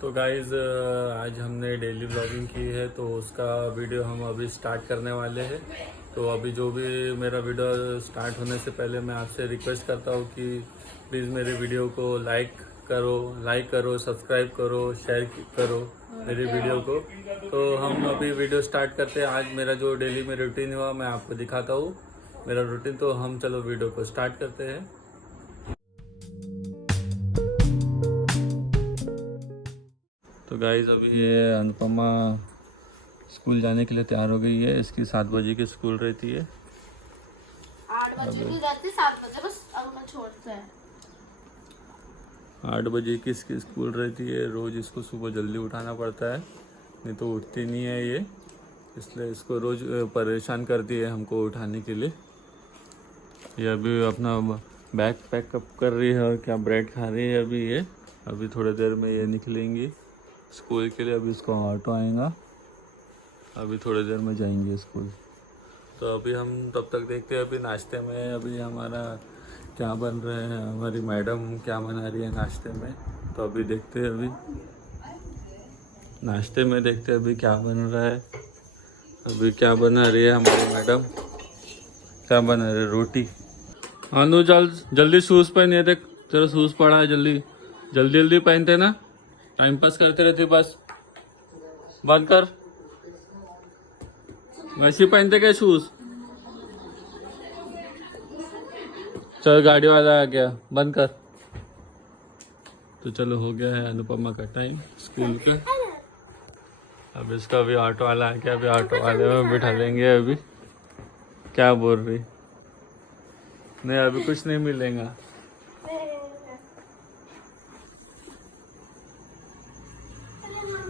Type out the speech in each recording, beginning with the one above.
तो गाइज़ आज हमने डेली ब्लॉगिंग की है तो उसका वीडियो हम अभी स्टार्ट करने वाले हैं। तो अभी जो भी मेरा वीडियो स्टार्ट होने से पहले मैं आपसे रिक्वेस्ट करता हूँ कि प्लीज़ मेरे वीडियो को लाइक करो, सब्सक्राइब करो, शेयर करो मेरे वीडियो को। तो हम अभी वीडियो स्टार्ट करते हैं। आज मेरा जो डेली में रूटीन हुआ मैं आपको दिखाता हूँ मेरा रूटीन। तो हम चलो वीडियो को स्टार्ट करते हैं। तो गाइज अभी ये अनुपमा स्कूल जाने के लिए तैयार हो गई है। इसकी 7 बजे की स्कूल रहती है। 8 बजे भी रहती, 7 बजे बस अंकल छोड़ते हैं। 8 बजे की इसकी स्कूल रहती है। रोज़ इसको सुबह जल्दी उठाना पड़ता है, नहीं तो उठती नहीं है ये, इसलिए इसको रोज़ परेशान करती है हमको उठाने के लिए। ये अभी अपना बैग पैकअप कर रही है और क्या ब्रेड खा रही है अभी ये। अभी थोड़ी देर में ये निकलेंगी स्कूल के लिए। अभी इसका ऑटो आएगा, अभी थोड़ी देर में जाएंगे स्कूल। तो अभी हम तब तक देखते हैं अभी नाश्ते में अभी हमारा क्या बन रहा है, हमारी मैडम क्या बना रही है नाश्ते में। तो अभी देखते हैं, अभी नाश्ते में देखते हैं अभी क्या बन रहा है। अभी क्या बना रही है हमारी मैडम, क्या बना रही है? रोटी। अनु जल्दी शूज़ पहनिए, देख तेरा शूज़ पड़ा है, जल्दी जल्दी पहनते ना, टाइम पास करते रहते, बस बंद कर। वैसे पहनते क्या शूज? चल गाड़ी वाला आ गया, बंद कर। तो चलो हो गया है अनुपमा का टाइम स्कूल का। अब इसका भी ऑटो वाला आ गया, अभी ऑटो वाले में बिठा लेंगे। अभी क्या बोल रही? नहीं अभी कुछ नहीं मिलेगा।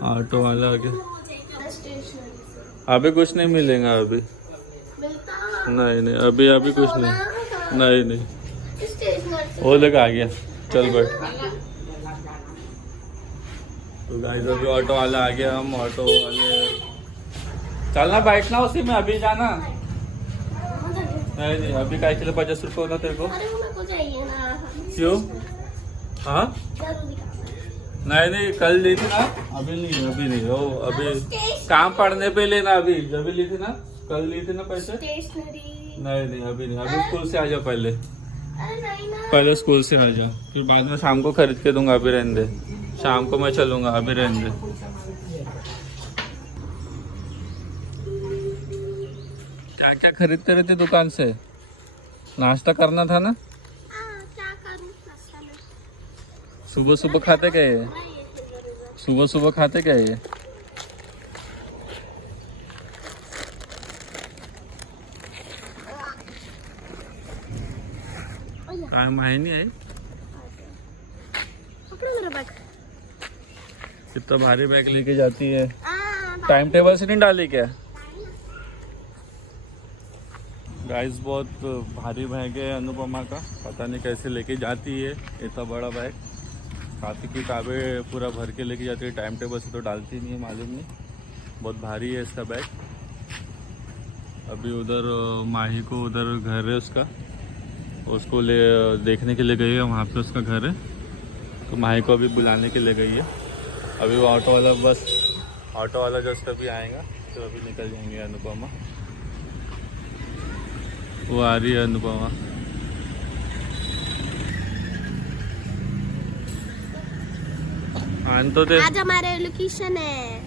ऑटो वाला आ गया, अभी कुछ नहीं मिलेगा। अभी नहीं अभी कुछ नहीं वो लगा आ गया, चल बैठ। तो गाइस अभी ऑटो वाला आ गया। हम ऑटो वाले चलना, बैठना उसी में, अभी जाना नहीं अभी काय के लिए 50 रुपये होना तेरे को? क्यों? हाँ नहीं कल ली थी ना, अभी नहीं हो, अभी काम पड़ने पे लेना। अभी जब ली थी ना, कल ली थी ना पैसे। नहीं अभी नहीं, अभी स्कूल से आ जाओ पहले स्कूल से आ जाओ, फिर बाद में शाम को खरीद के दूंगा। अभी रहने दे, शाम को मैं चलूंगा, अभी रहने दे। क्या क्या खरीदते रहते दुकान से? नाश्ता करना था ना? सुबह खाते क्या ये? सुबह खाते क्या ये? काम है नहीं है। कितना भारी बैग लेके जाती है, टाइम टेबल से नहीं डाली क्या? गाइस बहुत भारी बैग है अनुपमा का, पता नहीं कैसे लेके जाती है इतना बड़ा बैग। काफ़ी किताबें पूरा भर के लेके जाती है, टाइम टेबल से तो डालती नहीं है, मालूम नहीं, बहुत भारी है इसका बैग। अभी उधर माही को उधर घर है उसका, उसको ले देखने के लिए गई है, वहाँ पे उसका घर है। तो माही को अभी बुलाने के लिए गई है। अभी वो ऑटो वाला जस्ट अभी आएगा, तो अभी निकल जाएंगे अनुपमा। वो आ रही है अनुपमा। तो आज हमारे लोकेशन है।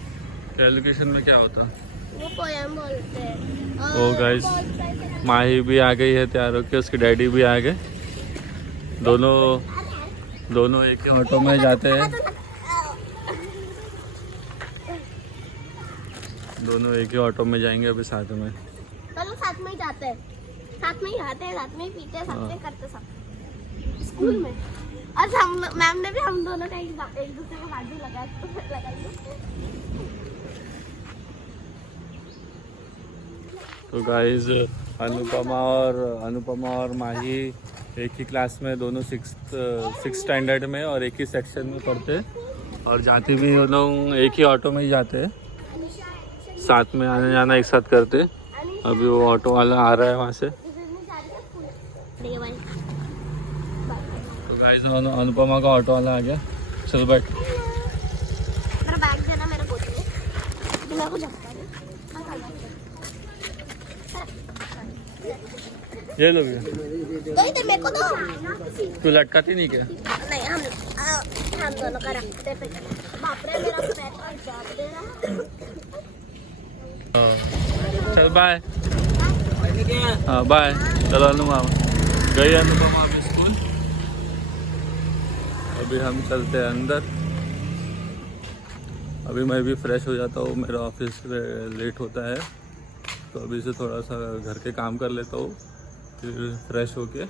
क्या लोकेशन में क्या होता? वो पोयम बोलते हैं। ओ गाइस माही भी आ गई है तैयार होके, उसके डैडी भी आ गए। दोनों एक ही ऑटो में जाते हैं। दोनों एक ही ऑटो में जाएंगे अभी साथ में। दोनों साथ में ही जाते हैं, साथ में ही खाते हैं, साथ में ही पीते हैं, साथ में करते सब स्कूल में। और हम मैम ने भी हम दोनों का एक दूसरे को हाथ भी लगाई। तो गाइस अनुपमा और माही एक ही क्लास में, दोनों 6th स्टैंडर्ड में और एक ही सेक्शन में पढ़ते हैं। और जाते भी वो लोग एक ही ऑटो में ही जाते हैं, साथ में आने जाना एक साथ करते। अभी वो ऑटो वाला आ रहा है वहाँ से। तो गाइस अनुपमा का ऑटो वाला आ गया, चल बैठ। मेरे को झपका दे। ये लो भैया, तो इधर मेरे को दो। तू लटकाती नहीं क्या? नहीं, हम दोनों का रखते पे। बाप रे, मेरा पैर और जान दे रहा। चल बाय। हाँ बाय। चलो अनुपमा गई, अनुपमा अभी स्कूल। अभी हम चलते हैं अंदर। अभी मैं भी फ्रेश हो जाता हूँ, मेरा ऑफिस लेट होता है, तो अभी से थोड़ा सा घर के काम कर लेता हूँ, फिर फ्रेश होके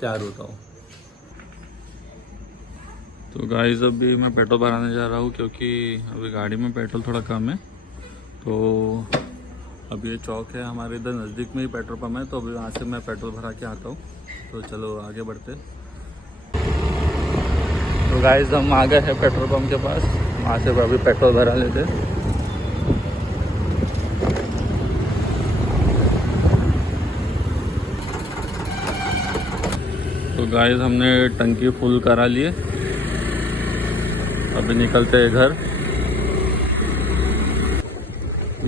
तैयार होता हूँ। तो गाइस अभी मैं पेट्रोल भराने जा रहा हूँ, क्योंकि अभी गाड़ी में पेट्रोल थोड़ा कम है। तो अभी ये चौक है हमारे इधर नज़दीक में ही पेट्रोल पंप है, तो अभी वहाँ से मैं पेट्रोल भरा के आता हूँ। तो चलो आगे बढ़ते। तो गाइस हम आ गए हैं पेट्रोल पंप के पास, वहाँ से अभी पेट्रोल भरा लेते। तो गाइस हमने टंकी फुल करा लिए, अभी निकलते हैं घर।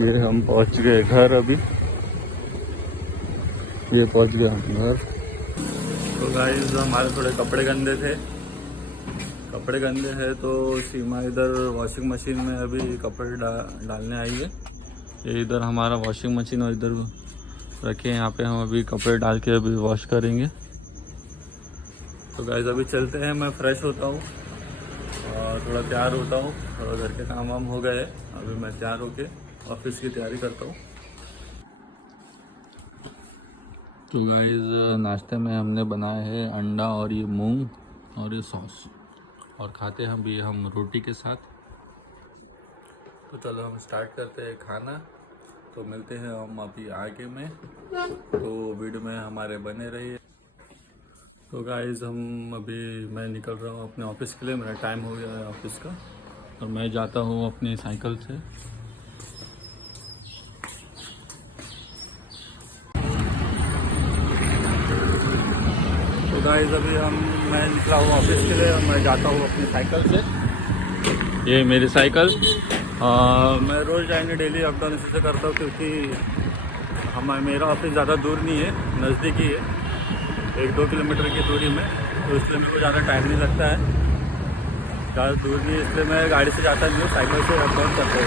ये हम पहुंच गए घर, अभी ये पहुंच गए हम घर। तो गाइस हमारे थोड़े कपड़े गंदे थे, कपड़े गंदे हैं तो सीमा इधर वॉशिंग मशीन में अभी कपड़े डालने आई है। ये इधर हमारा वॉशिंग मशीन और इधर रखे हैं, यहाँ पे हम अभी कपड़े डाल के अभी वॉश करेंगे। तो गाइस अभी चलते हैं, मैं फ्रेश होता हूँ और थोड़ा तैयार होता हूँ, थोड़ा घर के काम वाम हो गए। अभी मैं तैयार होके ऑफिस की तैयारी करता हूँ। तो गाइस नाश्ते में हमने बनाया है अंडा और ये मूंग और ये सॉस, और खाते हम भी हम रोटी के साथ। तो चलो हम स्टार्ट करते हैं खाना। तो मिलते हैं हम अभी आगे में, तो वीडियो में हमारे बने रहिए। तो गाइस मैं निकल रहा हूँ अपने ऑफिस के लिए, मेरा टाइम हो गया है ऑफिस का, और मैं जाता हूँ अपनी साइकिल से। तो गाइस अभी मैं निकला हूँ ऑफिस के लिए और मैं जाता हूँ अपनी साइकिल से। ये मेरी साइकिल, मैं रोज़ जाने डेली अप डाउन इसी से करता हूँ, क्योंकि मेरा ऑफिस ज़्यादा दूर नहीं है, नज़दीक ही है, 1-2 किलोमीटर की दूरी में। तो इसलिए मेरे को ज़्यादा टाइम नहीं लगता है, ज़्यादा दूर नहीं, इसलिए मैं गाड़ी से जाता नहीं हूँ, साइकिल से अप डाउन करता हूँ।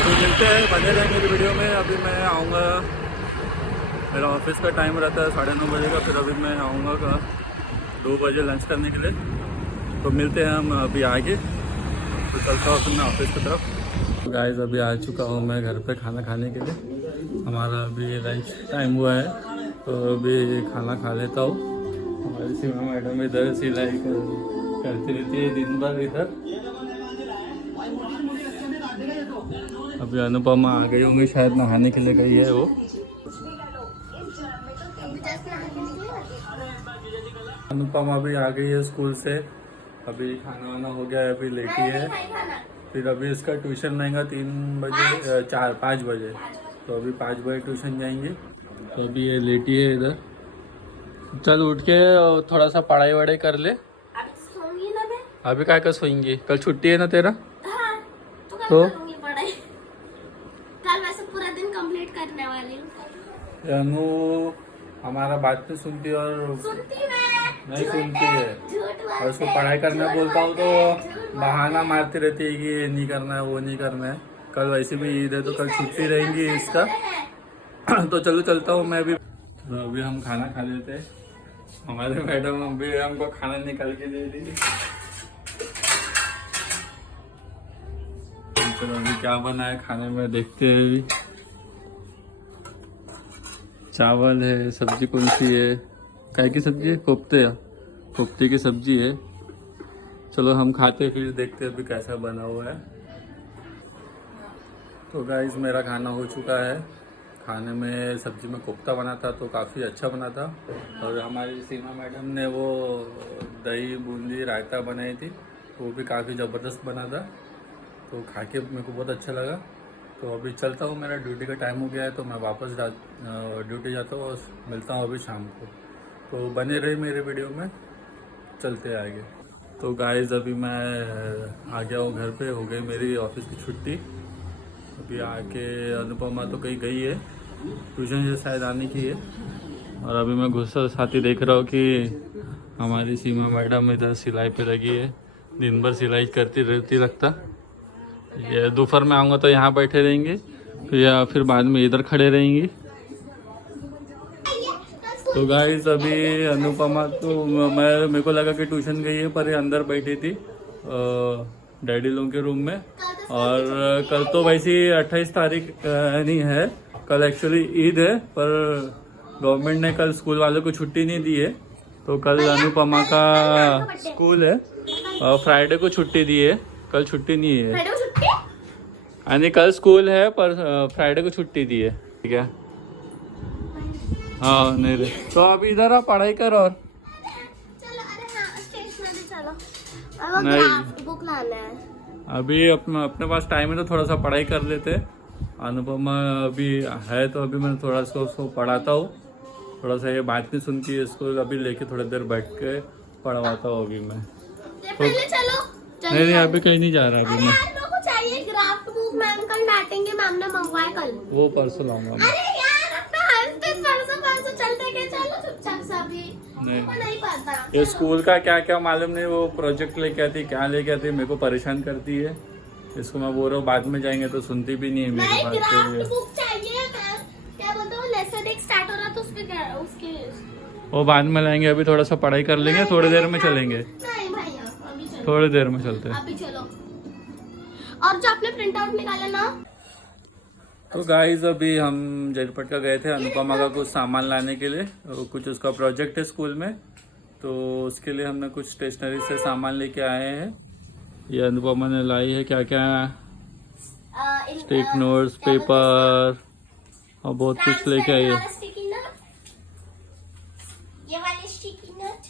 तो मिलते हैं, बने रहें मेरी वीडियो में। अभी मैं आऊँगा, मेरा ऑफिस का टाइम रहता है 9:30 बजे का, फिर अभी मैं आऊँगा 2 बजे लंच करने के लिए। तो मिलते हैं हम अभी आगे। तो चलता हूँ फिर मैं ऑफिस की तरफ। तो गाइस अभी आ चुका हूँ मैं घर पे खाना खाने के लिए। हमारा अभी लंच टाइम हुआ है, तो अभी खाना खा लेता हूँ। हमारी सीमा मैडम इधर सिलाई करती रहती है दिन भर इधर। अभी अनुपमा आ गई होंगी, शायद नहाने के लिए गई है वो। अनुपमा भी आ गई है स्कूल से, अभी खाना वाना हो गया है, अभी लेटी है। फिर अभी इसका ट्यूशन रहेगा 3 बजे 5 बजे, तो अभी 5 बजे ट्यूशन जाएंगे। तो अभी ये लेटी है इधर। चल उठ के थोड़ा सा पढ़ाई वढ़ाई कर ले। अभी तो सोऊंगी ना मैं। अभी क्या कर सोएंगी, कल छुट्टी है ना तेरा? हाँ, तो कल तो करूंगी पढ़ाई। कल वैसे पूरा दिन कंप्लीट करने वाली हूँ। अनु हमारा बात नहीं सुनती, और सुनती नहीं सुनती है, और उसको पढ़ाई करना बोलता हूँ तो बहाना मारती रहती है कि ये नहीं करना है, वो नहीं करना है। कल वैसे भी ईद है, तो कल छुट्टी रहेंगी इसका। तो चलो चलता हूँ मैं भी। तो अभी हम खाना खा लेते हैं, हमारे मैडम अभी हमको खाना निकाल के दे दी। तो अभी क्या बना है खाने में देखते हैं। अभी चावल है, सब्जी कौन सी है, काय की सब्जी है, कोफ्ते की सब्जी है। चलो हम खाते फिर देखते हैं अभी कैसा बना हुआ है। तो गाइस मेरा खाना हो चुका है। खाने में सब्जी में कोफ्ता बना था, तो काफ़ी अच्छा बना था। और हमारी सीमा मैडम ने वो दही बूंदी रायता बनाई थी, वो भी काफ़ी ज़बरदस्त बना था, तो खा के मेरे को बहुत अच्छा लगा। तो अभी चलता हूँ, मेरा ड्यूटी का टाइम हो गया है, तो मैं वापस ड्यूटी जाता हूँ और मिलता हूँ अभी शाम को। तो बने रहे मेरे वीडियो में, चलते आगे। तो गाइस अभी मैं आ गया हूँ घर पे, हो गई मेरी ऑफिस की छुट्टी। अभी आके अनुपमा तो कहीं गई है, ट्यूशन से शायद आने की है। और अभी मैं गुस्सा साथी देख रहा हूँ कि हमारी सीमा मैडम इधर सिलाई पे लगी है, दिन भर सिलाई करती रहती लगता। ये दोपहर में आऊँगा तो यहाँ बैठे रहेंगे, या फिर बाद में इधर खड़े रहेंगी। तो गाइस अभी अनुपमा तो मेरे को लगा कि ट्यूशन गई है, पर ये अंदर बैठी थी डैडी लोगों के रूम में। और कल तो वैसे 28 तारीख नहीं है, कल एक्चुअली ईद है, पर गवर्नमेंट ने कल स्कूल वालों को छुट्टी नहीं दी है। तो कल अनुपमा का स्कूल है और फ्राइडे को छुट्टी दी है, कल छुट्टी नहीं है। यानी कल स्कूल है पर फ्राइडे को छुट्टी दी है, ठीक है। हाँ नहीं रे, तो अभी इधर आ पढ़ाई कर। और चलो, अरे हाँ स्टेशनरी चलो, नहीं बुक लाना है। अभी अपने पास टाइम है तो थोड़ा सा पढ़ाई कर लेते। अनुपमा अभी है तो अभी मैं थोड़ा सा उसको पढ़ाता हूँ, थोड़ा सा ये बात नहीं सुनती है, इसको अभी लेके थोड़ी देर बैठ के पढ़वाता हूँ अभी मैं। पहले चलो, नहीं अभी कहीं नहीं जा रहा अभी मैं। यार लोगों को चाहिए ग्राफ्ट बुक, मैम कल डांटेंगे, मैम ने मंगवाया कल। वो परसों लाऊंगा मैं। अरे यार अपना हर दिन परसों चलते के चलो चुपचाप सा भी, नहीं नहीं पता। ये स्कूल का क्या क्या मालूम नहीं, वो प्रोजेक्ट लेके आती क्या लेके आती, मेरे को परेशान करती है। इसको मैं बोल रहा हूँ बाद में जाएंगे तो सुनती भी नहीं है मेरी नहीं, बात। ग्राफ्ट बुक चाहिए। क्या बोलते हो, लेसन एक स्टार्ट हो रहा तो उसके क्या उसके वो बाद में लाएंगे, अभी थोड़ा सा पढ़ाई कर लेंगे, थोड़ी देर में चलेंगे। नहीं भैया अभी चलो, थोड़ी देर में चलते हैं। अभी चलो। और जो आपने प्रिंट आउट निकाला ना, तो गाइस अभी हम जयपटका गए थे अनुपमा का कुछ सामान लाने के लिए, कुछ उसका प्रोजेक्ट है स्कूल में, तो उसके लिए हमने कुछ स्टेशनरी से सामान लेके आए हैं। ये अनुपमा ने लाई है क्या क्या, स्टिक नोट्स, पेपर और बहुत कुछ लेके आई है। ये वाली स्टिकी नोट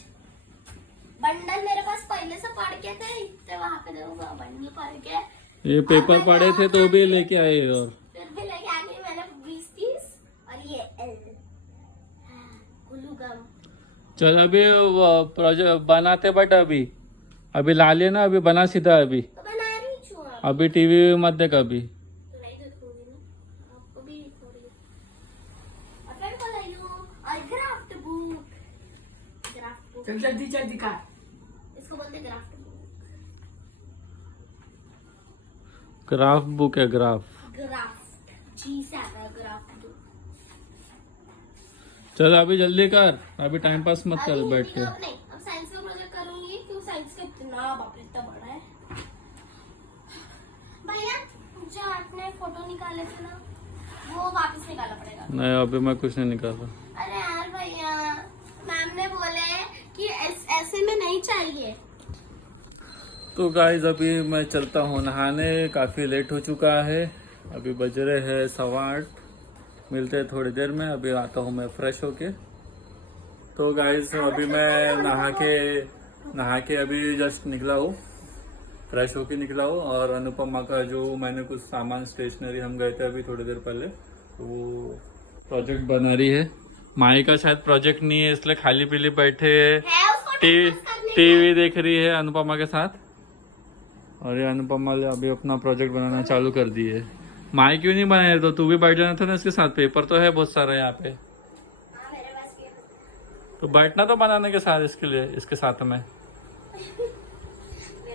बंडल मेरे पास पहले से पड़ के थे, तो वहाँ पे देखो बंडल पड़ के, ये पेपर पड़े थे तो भी लेके आए। और फिर भी लेके आ गई मैंने 20-30। और ये ग्लू गम। चल अभी प्रोजेक्ट बनाते, बट अभी ला लेना, अभी बना सीधा। अभी तो बना रही हूँ अभी टीवी मत देख अभी। नहीं देखूंगी ना, आपको भी थोड़ी। और फिर को लाई हूँ और ग्राफ्ट बुक चल जल्दी कर। इसको बोलते ग्राफ्ट बुक। ग्राफ बुक है, ग्राफ्ट जी से आता है ग्राफ्ट बुक। चल अभी जल्दी कर, अभी टाइम पास मत कर बैठ के। अब नहीं, अब साइंस का प्रोजेक्ट करूंगी, क्यों साइंस का इतना बाप रे इतना बड़ा है। भैया जो आपने फोटो निकाले थे ना, वो वापस निकालना पड़ेगा। नहीं अभी मैं कुछ नहीं निकाला। अरे यार भैया, मैम ने बोले कि ऐसे में नहीं चाहिए। तो गाइस अभी मैं चलता हूँ नहाने, काफ़ी लेट हो चुका है, अभी बज रहे हैं 8:15। मिलते हैं थोड़ी देर में, अभी आता हूँ मैं फ्रेश होके। तो गाइस अभी मैं नहा के अभी जस्ट निकला हूँ, फ्रेश होके निकला हूँ। और अनुपमा का जो मैंने कुछ सामान स्टेशनरी, हम गए थे अभी थोड़ी देर पहले, तो वो प्रोजेक्ट बना रही है। माई का शायद प्रोजेक्ट नहीं है, इसलिए खाली पीली बैठे टीवी देख रही है अनुपमा के साथ। और ये अनुपमा ने अभी अपना प्रोजेक्ट बनाना चालू कर दी है। माई क्यों नहीं बनाए, तो तू भी बैठ जाना था ना इसके साथ, पेपर तो है बहुत सारा यहाँ पे। तो बैठना तो बनाने के साथ इसके लिए, इसके साथ में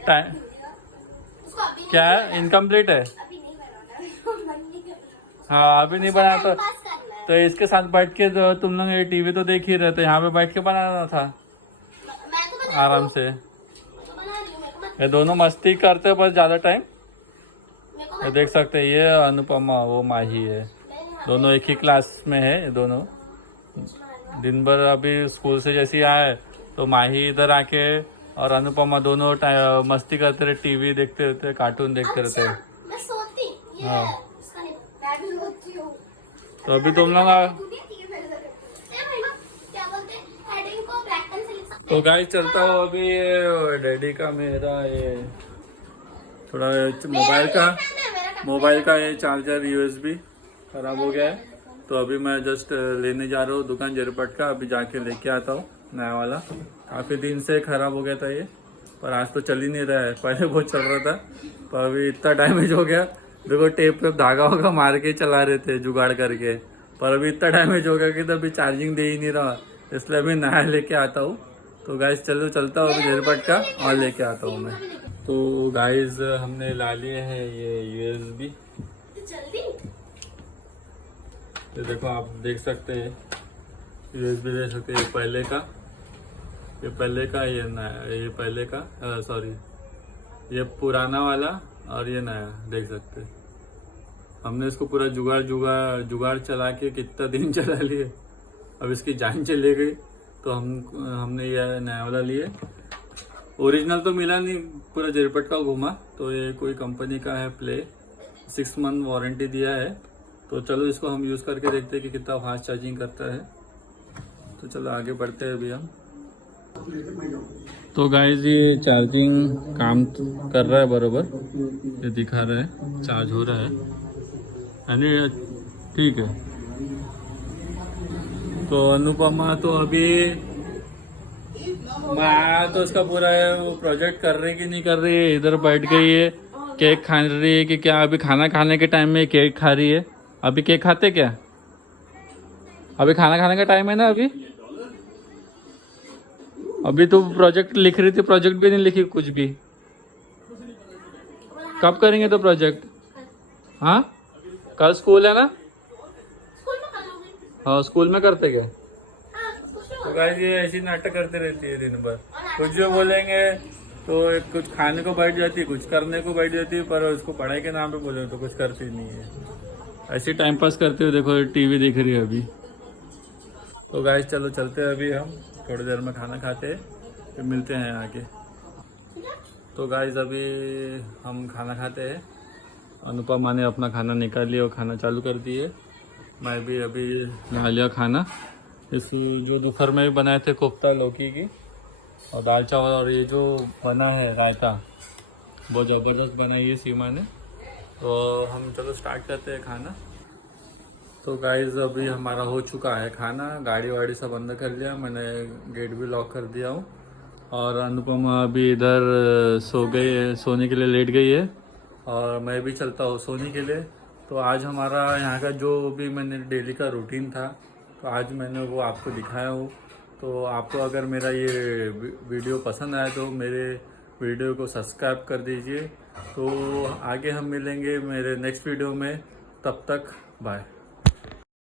टाइम क्या है, इनकम्प्लीट है। हाँ अभी नहीं बना तो इसके साथ बैठ के तो तुम लोग ये टीवी तो देख ही रहे थे, यहाँ पे बैठ के बनाना था आराम से। ये दोनों मस्ती करते बस ज्यादा टाइम। ये देख सकते हैं, ये अनुपमा वो माही है, दोनों एक ही क्लास में है। ये दोनों दिन भर अभी स्कूल से जैसे आए तो माही इधर आके और अनुपमा दोनों मस्ती करते रहे, टीवी देखते रहते, कार्टून देखते रहते। मैं सोती, ये हाँ मैं भी सोती हूँ। तो अभी तुम लोग तो गाइस चलता हूँ अभी। डैडी का मेरा ये थोड़ा मोबाइल का ये चार्जर USB खराब हो गया है, तो अभी मैं जस्ट लेने जा रहा हूँ दुकान जयपटका। अभी जाके लेके आता हूँ नया वाला। काफ़ी दिन से खराब हो गया था ये, पर आज तो चल ही नहीं रहा है, पहले बहुत चल रहा था, पर अभी इतना डैमेज हो गया देखो टेप पे धागा वागा मार के चला रहे थे जुगाड़ करके, पर अभी इतना डैमेज हो गया कि तो अभी चार्जिंग दे ही नहीं रहा, इसलिए अभी नया लेके आता हूँ। तो गाइस चलो चलता हूँ अभी झटपट का और लेके आता हूँ मैं। तो गाइस हमने ला लिए हैं ये USB। जल्दी ये देखो आप देख सकते हैं, USB देख सकते हैं, ये पहले का ये नया, ये पहले का सॉरी ये पुराना वाला और ये नया देख सकते हैं। हमने इसको पूरा जुगाड़ चला के कितना दिन चला लिए, अब इसकी जान चली गई तो हमने ये नया वाला लिए। ओरिजिनल तो मिला नहीं, पूरा झटपट का घूमा, तो ये कोई कंपनी का है प्ले, 6 मंथ वारंटी दिया है। तो चलो इसको हम यूज़ करके देखते हैं कि कितना फास्ट चार्जिंग करता है। तो चलो आगे बढ़ते हैं अभी हम। तो गाइस ये चार्जिंग काम कर रहा है बरोबर, ये दिखा रहा है चार्ज हो रहा है, यानी ठीक है। तो अनुपमा तो अभी मैं आया तो इसका पूरा वो प्रोजेक्ट कर रही कि नहीं कर रही है, इधर बैठ गई है, केक खा रही है कि क्या। अभी खाना खाने के टाइम में केक खा रही है। अभी केक खाते क्या? अभी खाना खाने का टाइम है ना। अभी तो प्रोजेक्ट लिख रही थी, प्रोजेक्ट भी नहीं लिखी कुछ भी। कब करेंगे तो प्रोजेक्ट? हाँ कल स्कूल है ना। स्कूल में कर लोगे? हाँ स्कूल में करते क्या? हाँ, कुछ नहीं तो गाइस ये ऐसी नाटक करती रहती है दिन भर, कुछ जो बोलेंगे तो कुछ खाने को बैठ जाती है, कुछ करने को बैठ जाती है, पर उसको पढ़ाई के नाम पे बोले तो कुछ करती नहीं है। ऐसे टाइम पास करते हुए देखो टीवी देख रही है अभी। तो गाइस चलो चलते हैं अभी हम, थोड़ी देर में खाना खाते हैं, फिर मिलते हैं आगे। तो गाइस अभी हम खाना खाते हैं। अनुपमा ने अपना खाना निकाल लिया और खाना चालू कर दिए। मैं भी अभी नहा लिया खाना। इस जो दोपहर में भी बनाए थे कोफ्ता लौकी की और दाल चावल, और ये जो बना है रायता बहुत ज़बरदस्त बनाई है सीमा ने। तो हम चलो स्टार्ट करते हैं खाना। तो गाइस अभी हमारा हो चुका है खाना, गाड़ी वाड़ी सब बंद कर लिया, मैंने गेट भी लॉक कर दिया हूँ। और अनुपमा अभी इधर सो गई है, सोने के लिए लेट गई है, और मैं भी चलता हूँ सोने के लिए। तो आज हमारा यहाँ का जो भी मैंने डेली का रूटीन था, तो आज मैंने वो आपको दिखाया हूँ। तो आपको अगर मेरा ये वीडियो पसंद आया तो मेरे वीडियो को सब्सक्राइब कर दीजिए। तो आगे हम मिलेंगे मेरे नेक्स्ट वीडियो में, तब तक बाय।